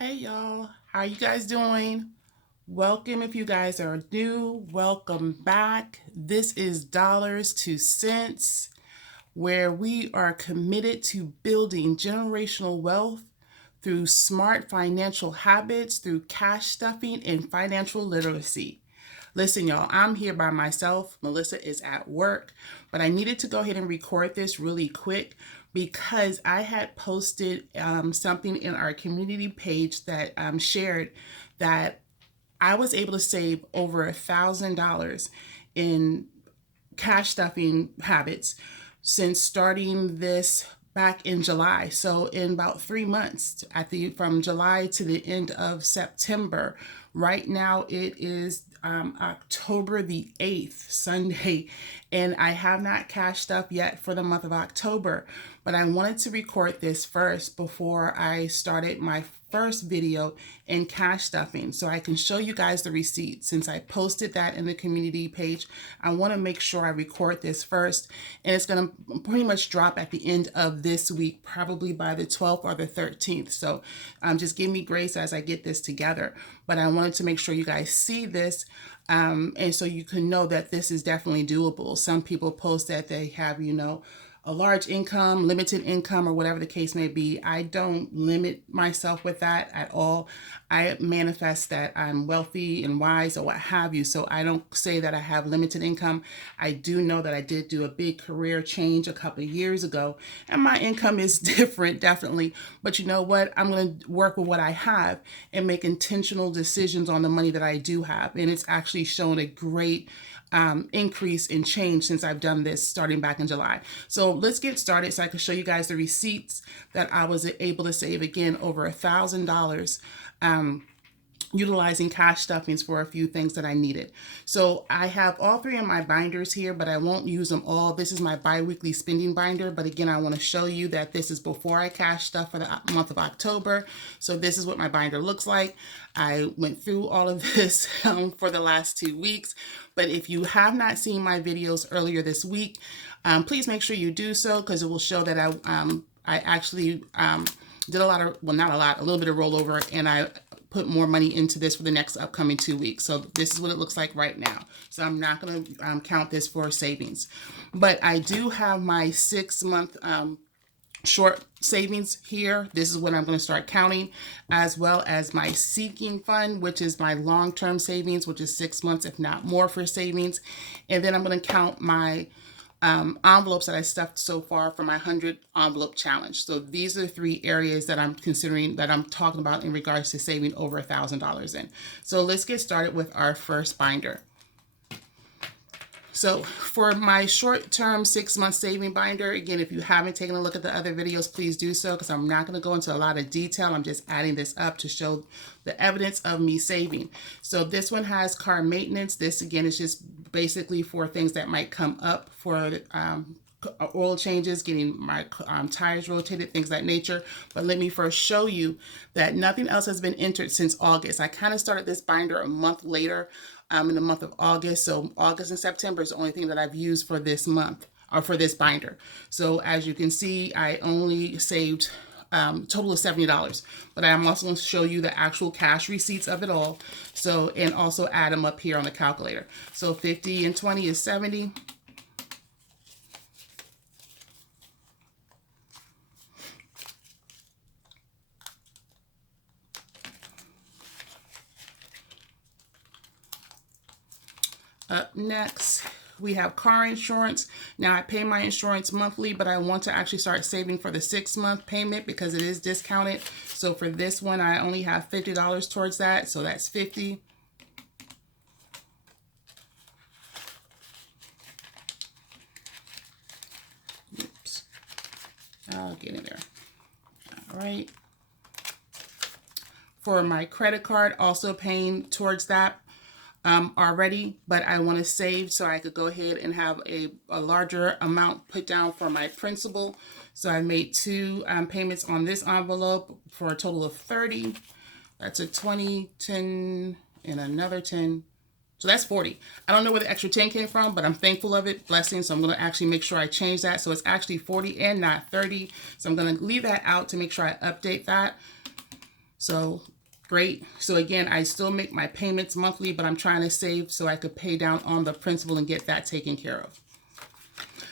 Hey y'all, how you guys doing? Welcome if you guys are new. Welcome back. This is Dollars to Cents, where we are committed to building generational wealth through smart financial habits, through cash stuffing, and financial literacy. Listen, y'all, I'm here by myself. Melissa is at work, but I needed to go ahead and record this really quick because I had posted something in our community page that shared that I was able to save over $1,000 in cash stuffing habits since starting this back in July. So in about 3 months, from July to the end of September. Right now it is October the 8th, Sunday, and I have not cashed stuff yet for the month of October. But I wanted to record this first before I started my first video in cash stuffing so I can show you guys the receipt. Since I posted that in the community page, I want to make sure I record this first, and it's going to pretty much drop at the end of this week, probably by the 12th or the 13th. So just give me grace as I get this together, but I wanted to make sure you guys see this, and so you can know that this is definitely doable. Some people post that they have, a large income, limited income, or whatever the case may be. I don't limit myself with that at all. I manifest that I'm wealthy and wise or what have you. So I don't say that I have limited income. I do know that I did do a big career change a couple of years ago, and my income is different, definitely. But you know what? I'm going to work with what I have and make intentional decisions on the money that I do have. And it's actually shown a great increase in change since I've done this starting back in July. So let's get started so I can show you guys the receipts that I was able to save, again, over $1,000 utilizing cash stuffings for a few things that I needed. So I have all three in my binders here, but I won't use them all. This is my bi-weekly spending binder, but again, I want to show you that this is before I cash stuff for the month of October. So this is what my binder looks like. I went through all of this for the last 2 weeks, but if you have not seen my videos earlier this week, please make sure you do so, because it will show that I actually did a lot of, well, not a lot, a little bit of rollover, and I put more money into this for the next upcoming 2 weeks. So this is what it looks like right now. So I'm not going to count this for savings, but I do have my 6-month short savings here. This is what I'm going to start counting, as well as my seeking fund, which is my long-term savings, which is 6 months, if not more, for savings. And then I'm going to count my envelopes that I stuffed so far for my 100 envelope challenge. So these are the 3 areas that I'm considering, that I'm talking about in regards to saving over $1,000 in. So let's get started with our first binder. So for my short-term 6-month saving binder, again, if you haven't taken a look at the other videos, please do so, because I'm not going to go into a lot of detail. I'm just adding this up to show the evidence of me saving. So this one has car maintenance. This, again, is just basically for things that might come up for oil changes, getting my tires rotated, things like nature. But let me first show you that nothing else has been entered since August. I kind of started this binder a month later, in the month of August. So August and September is the only thing that I've used for this month, or for this binder. So as you can see, I only saved total of $70, but I'm also going to show you the actual cash receipts of it all. So, and also add them up here on the calculator. So 50 and 20 is 70. Up next, we have car insurance. Now I pay my insurance monthly, but I want to actually start saving for the 6-month payment because it is discounted. So for this one, I only have $50 towards that. So that's 50. Oops. I'll get in there. All right. For my credit card, also paying towards that already, but I want to save so I could go ahead and have a larger amount put down for my principal. So I made 2 payments on this envelope for a total of 30. That's a 20, 10, and another 10. So that's 40. I don't know where the extra 10 came from, but I'm thankful of it. Blessing. So I'm going to actually make sure I change that. So it's actually 40 and not 30. So I'm going to leave that out to make sure I update that. So great. So again, I still make my payments monthly, but I'm trying to save so I could pay down on the principal and get that taken care of.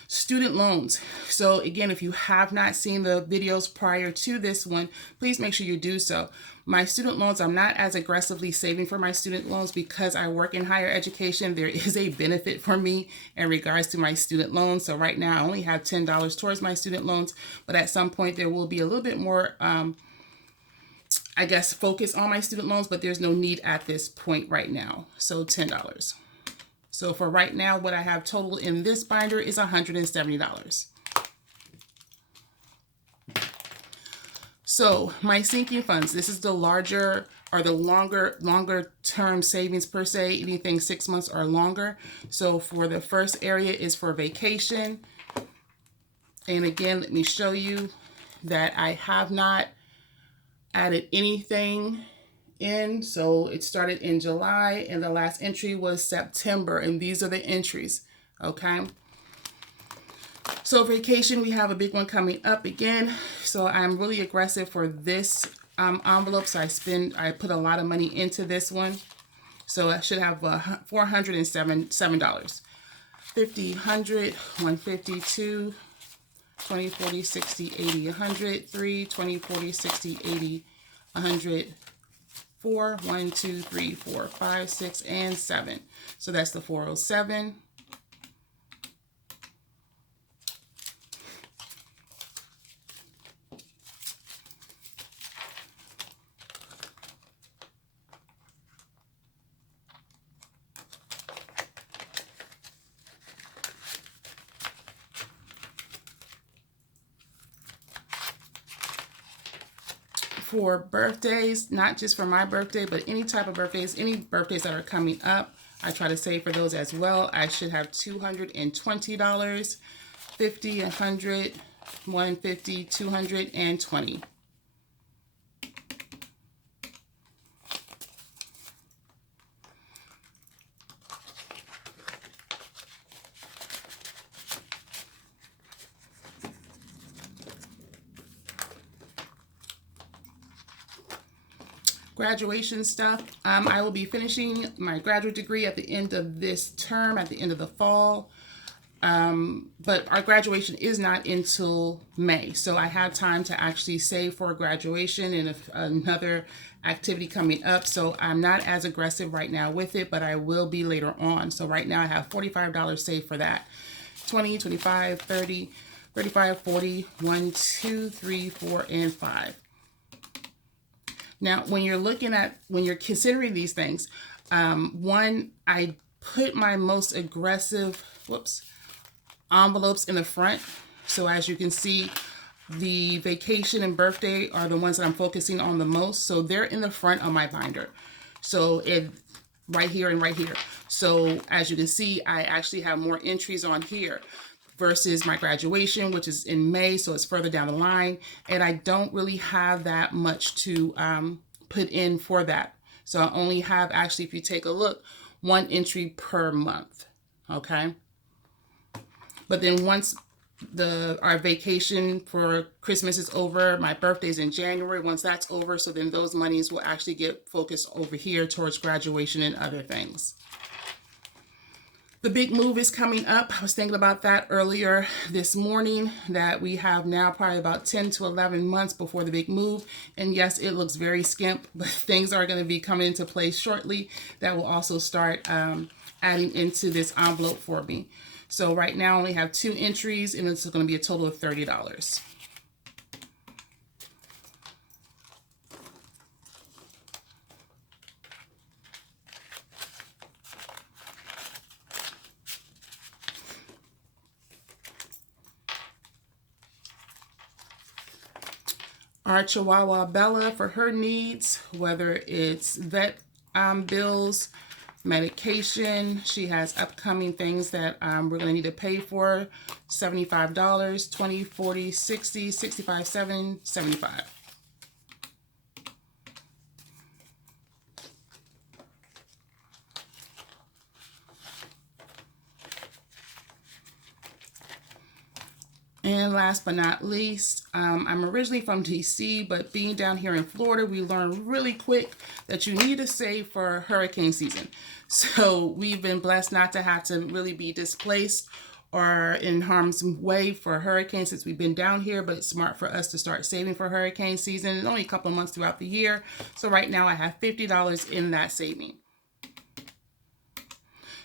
Student loans. So again, if you have not seen the videos prior to this one, please make sure you do so. My student loans, I'm not as aggressively saving for my student loans because I work in higher education. There is a benefit for me in regards to my student loans. So right now I only have $10 towards my student loans, but at some point there will be a little bit more, I guess, focus on my student loans, but there's no need at this point right now. So $10. So for right now, what I have total in this binder is $170. So my sinking funds, this is the larger or the longer term savings per se, anything 6 months or longer. So for the first area is for vacation. And again, let me show you that I have not added anything in. So it started in July and the last entry was September, and these are the entries. Okay, so vacation, we have a big one coming up again. So I'm really aggressive for this envelope. So I put a lot of money into this one. So I should have $407. 50, 100, 150, 2, 20, 40, 60, 80, 100, 3, 20, 40, 60, 80, 100, 4, 1, 2, 3, 4, 5, 6, and 7. So that's the 407. For birthdays, not just for my birthday, but any type of birthdays, any birthdays that are coming up, I try to save for those as well. I should have $220, 50, 100, 150, 220. Graduation stuff. I will be finishing my graduate degree at the end of this term, at the end of the fall. But our graduation is not until May. So I have time to actually save for graduation and another activity coming up. So I'm not as aggressive right now with it, but I will be later on. So right now I have $45 saved for that. 20, 25, 30, 35, 40, 1, 2, 3, 4, and 5. Now, when you're considering these things, one, I put my most aggressive, envelopes in the front. So as you can see, the vacation and birthday are the ones that I'm focusing on the most. So they're in the front of my binder. So right here and right here. So as you can see, I actually have more entries on here versus my graduation, which is in May, so it's further down the line, and I don't really have that much to put in for that. So I only have, actually, if you take a look, 1 entry per month, okay? But then once our vacation for Christmas is over, my birthday's in January, once that's over, so then those monies will actually get focused over here towards graduation and other things. The big move is coming up. I was thinking about that earlier this morning, that we have now probably about 10 to 11 months before the big move. And yes, it looks very skimp, but things are going to be coming into place shortly that will also start adding into this envelope for me. So right now I only have 2 entries, and it's going to be a total of $30. Our Chihuahua Bella, for her needs, whether it's vet bills, medication, she has upcoming things that we're going to need to pay for. $75, 20, 40, 60, 65, 7, 75. And last but not least, I'm originally from DC, but being down here in Florida, we learned really quick that you need to save for hurricane season. So we've been blessed not to have to really be displaced or in harm's way for hurricanes since we've been down here, but it's smart for us to start saving for hurricane season. It's only a couple of months throughout the year. So right now I have $50 in that saving.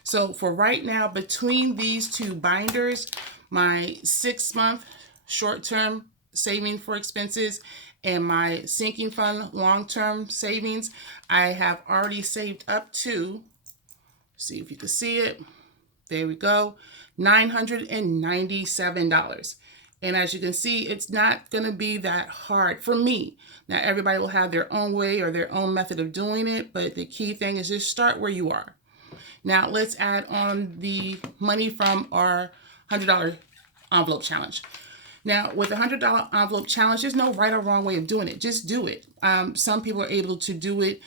So for right now, between these two binders, my 6-month short-term saving for expenses and my sinking fund long-term savings, I have already saved up to, see if you can see it, there we go, $997. And as you can see, it's not going to be that hard for me. Now, everybody will have their own way or their own method of doing it, but the key thing is just start where you are. Now, let's add on the money from our $100 envelope challenge. Now, with the $100 envelope challenge, there's no right or wrong way of doing it. Just do it. Some people are able to do it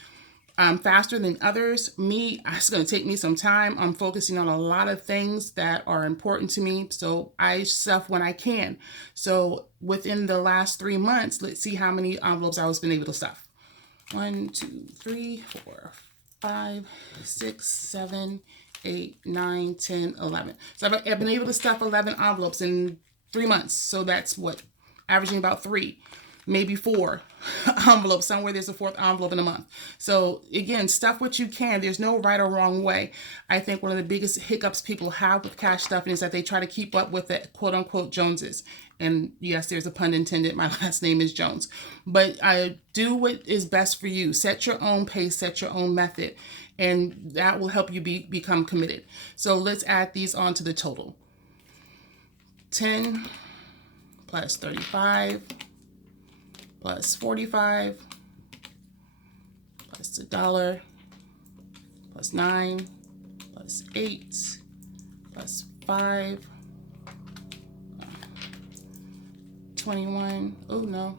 faster than others. Me, it's going to take me some time. I'm focusing on a lot of things that are important to me, so I stuff when I can. So within the last 3 months, let's see how many envelopes I was been able to stuff. 1, 2, 3, 4, 5, 6, 7, 8, 9, 10, 11. So I've been able to stuff 11 envelopes in 3 months. So that's what, averaging about 3, maybe 4 envelopes. Somewhere there's a 4th envelope in a month. So again, stuff what you can. There's no right or wrong way. I think one of the biggest hiccups people have with cash stuffing is that they try to keep up with the quote unquote Joneses. And yes, there's a pun intended. My last name is Jones. But do what is best for you. Set your own pace, set your own method, and that will help you become committed. So let's add these on to the total. 10 plus 35 plus 45 plus $1 plus 9 plus 8 plus 5 21. Oh no.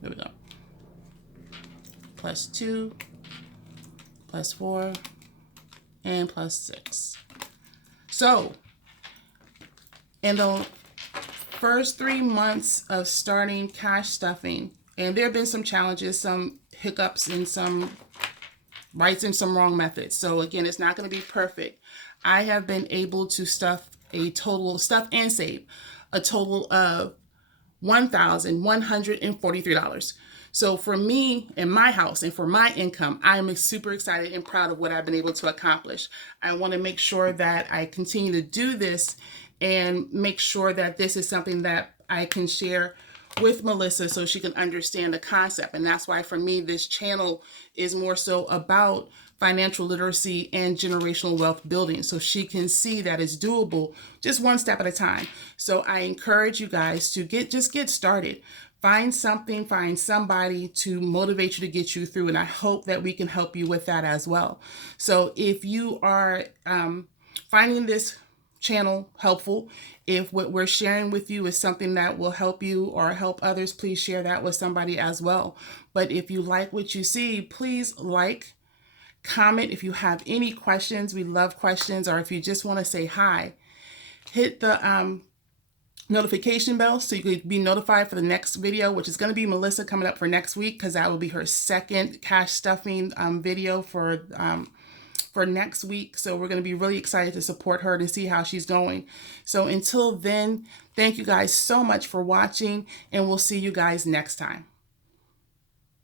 There we go. Plus 2 plus 4 and plus 6. So in the first 3 months of starting cash stuffing, and there have been some challenges, some hiccups, and some rights and some wrong methods. So again, it's not going to be perfect. I have been able to stuff and save a total of $1,143. So for me and my house and for my income, I'm super excited and proud of what I've been able to accomplish. I want to make sure that I continue to do this and make sure that this is something that I can share with Melissa so she can understand the concept. And that's why for me, this channel is more so about financial literacy and generational wealth building, so she can see that it's doable just one step at a time. So I encourage you guys to get started. Find something, find somebody to motivate you to get you through. And I hope that we can help you with that as well. So if you are finding this channel helpful, if what we're sharing with you is something that will help you or help others, please share that with somebody as well. But if you like what you see, please like, comment. If you have any questions, we love questions, or if you just want to say hi, hit the notification bell so you could be notified for the next video, which is going to be Melissa coming up for next week, because that will be her second cash stuffing video for next week. So we're going to be really excited to support her to see how she's going. So until then, thank you guys so much for watching, and we'll see you guys next time.